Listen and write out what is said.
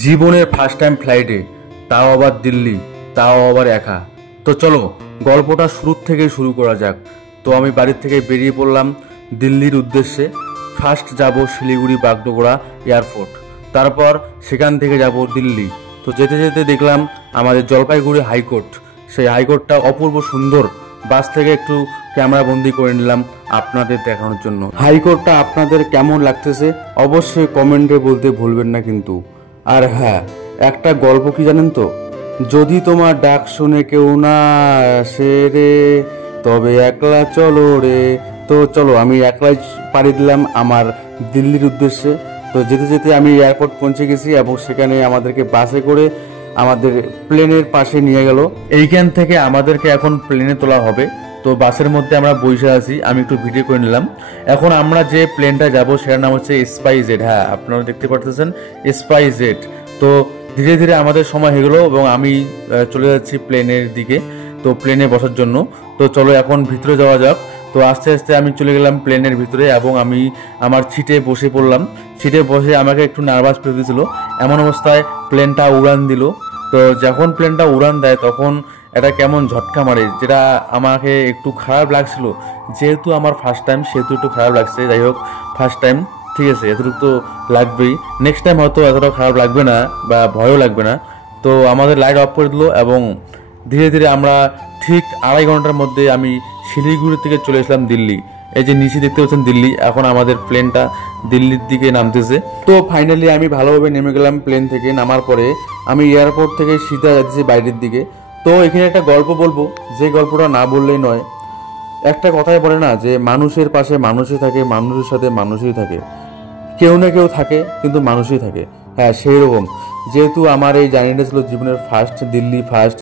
জীবনের first time ফ্লাইটে, তাও আবার দিল্লি, তাও আবার একা। তো চলো গল্পটা শুরু থেকে শুরু করা যাক। তো আমি বাড়ির থেকে বেরিয়ে পড়লাম দিল্লির উদ্দেশ্যে। ফার্স্ট যাব শিলিগুড়ি বাগডোগরা এয়ারপোর্ট, তারপর সেখান থেকে যাব দিল্লি। তো যেতে যেতে দেখলাম আমাদের জলপাইগুড়ি হাইকোর্ট। সেই হাইকোর্টটা অপূর্ব সুন্দর। বাস থেকে একটু ক্যামেরা বন্দি করে নিলাম আপনাদের দেখানোর জন্য। হাইকোর্টটা আপনাদের কেমন লাগতেছে অবশ্যই কমেন্টে বলতে ভুলবেন না কিন্তু। আর হ্যাঁ, একটা গল্প কি জানেন তো, যদি তোমার ডাক শুনে কেউ না আসে রে, তবে একলা চলো রে। তো চলো আমি একলাই পাড়ি দিলাম আমার দিল্লির উদ্দেশ্যে। তো যেতে যেতে আমি এয়ারপোর্ট পৌঁছে গেছি এবং সেখানে আমাদেরকে বাসে করে আমাদের প্লেনের পাশে নিয়ে গেল। এইখান থেকে আমাদেরকে এখন প্লেনে তোলা হবে। তো বাসের মধ্যে আমরা বসে আছি, আমি একটু ভিডিও করে নিলাম। এখন আমরা যে প্লেনটা যাব সেটার নাম হচ্ছে স্পাইসজেট। হ্যাঁ, আপনারা দেখতে পারতেছেন স্পাইসজেট। তো ধীরে ধীরে আমাদের সময় হয়ে গেলো এবং আমি চলে যাচ্ছি প্লেনের দিকে, তো প্লেনে বসার জন্য। তো চলো এখন ভিতরে যাওয়া যাক। তো আস্তে আস্তে আমি চলে গেলাম প্লেনের ভিতরে এবং আমি আমার সিটে বসে পড়লাম। সিটে বসে আমাকে একটু নার্ভাস ফিল দিয়েছিল। এমন অবস্থায় প্লেনটা উড়ান দিল। তো যখন প্লেনটা উড়ান দেয় তখন এটা কেমন ঝটকা মারে, যেটা আমাকে একটু খারাপ লাগছিল। যেহেতু আমার ফার্স্ট টাইম সেহেতু একটু খারাপ লাগছে। যাই হোক, ফার্স্ট টাইম, ঠিক আছে, এতটুকু তো লাগবেই। নেক্সট টাইম হয়তো এতটা খারাপ লাগবে না বা ভয়ও লাগবে না। তো আমাদের লাইট অফ করে দিল এবং ধীরে ধীরে আমরা ঠিক 2.5 ঘন্টার মধ্যে আমি শিলিগুড়ি থেকে চলে আসলাম দিল্লি। এই যে নিচে দেখতে পাচ্ছেন দিল্লি, এখন আমাদের প্লেনটা দিল্লির দিকে নামতেছে। তো ফাইনালি আমি ভালোভাবে নেমে গেলাম প্লেন থেকে। নামার পরে আমি এয়ারপোর্ট থেকে সিধা যাচ্ছি বাইরের দিকে। তো এখানে একটা গল্প বলবো, যে গল্পটা না বললেই নয়। একটা কথাই বলে না যে মানুষের পাশে মানুষই থাকে, মানুষের সাথে মানুষই থাকে, কেউ না কেউ থাকে কিন্তু মানুষই থাকে। হ্যাঁ, সেই রকম। যেহেতু আমার এই জার্নিটা ছিল জীবনের ফার্স্ট দিল্লি ফার্স্ট,